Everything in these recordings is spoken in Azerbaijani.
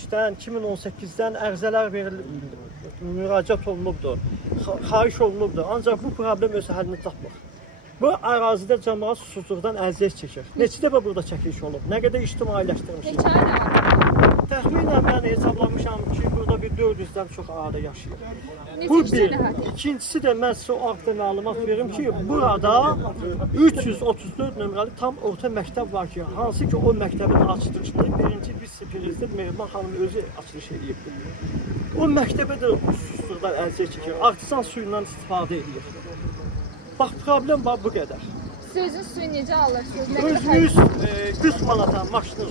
2015-dən, 2018-dən ərizələr müraciət olunubdur, xahiş olunubdur. Ancaq bu problem öz həllini tapmır. Bu ərazidə cəmaət susuzluqdan əziyyət çəkir. Neçə dəfə burada çəkiliş olub, nə qədər ictimailəşdirmişik. Təxminən mən hesablamışam ki, burada bir 400-dən çox ailə yaşayır. Bu bir. İkincisi də mən sizə o haqda məlumat verim ki, burada 334 nömrəli tam orta məktəb var ki, hansı ki o məktəbin açılışını birinci vitse-prezident Mehriban xanım özü açılış edibdir. O məktəbə də susuzluqdan əziyyət çəkir, artisan suyundan istifadə edir. Bax, problem var bu qədər. Sözün suyu necə alırsınız? Özümüz 100 manata maşını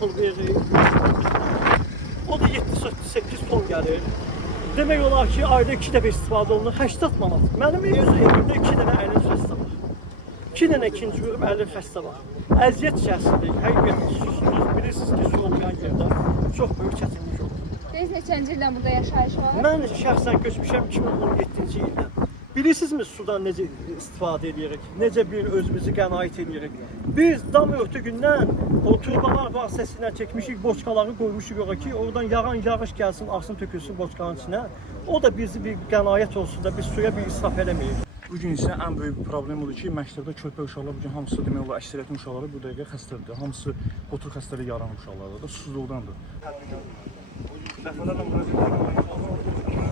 pul verir. O da 7-8 ton gəlir. Demək olar ki, ayda 2 dəfə istifadə olunur, 80 manat. Mənim evimdə 2 dənə əlin xəstə var. 2 dənə ikinci görüb əlin xəstə var. Əziyyət içərisindəyik, həqiqətən susuz, bilirsiniz ki, su olmayan yerdə çox böyük çətinlik olur. Siz neçənci ildən burada yaşayış var? Mən şəxsən köçmüşəm 2017-ci ildən. Bilirsinizmi sudan necə istifadə edirik, necə bir özümüzü qənaət edirik. Biz dam örtüyündən o turbalar vasitəsilə çəkmişik, boçkaları qoymuşuq yoxa ki, oradan yağan yağış gəlsin, axsın tökülsün boçkanın içinə. O da bizi bir qənaət olsun da biz suya bir israf eləməyik. Bugün isə ən böyük problem odur ki, məktəbdə körpə uşaqlar bugün hamısı demək olar əksəriyyətin uşaqları bu dəqiqə xəstədir. Hamısı otur xəstəliyi yaran uşaqlardır da, susuzluqdandır. Dəfələrlə müraciət edirəm.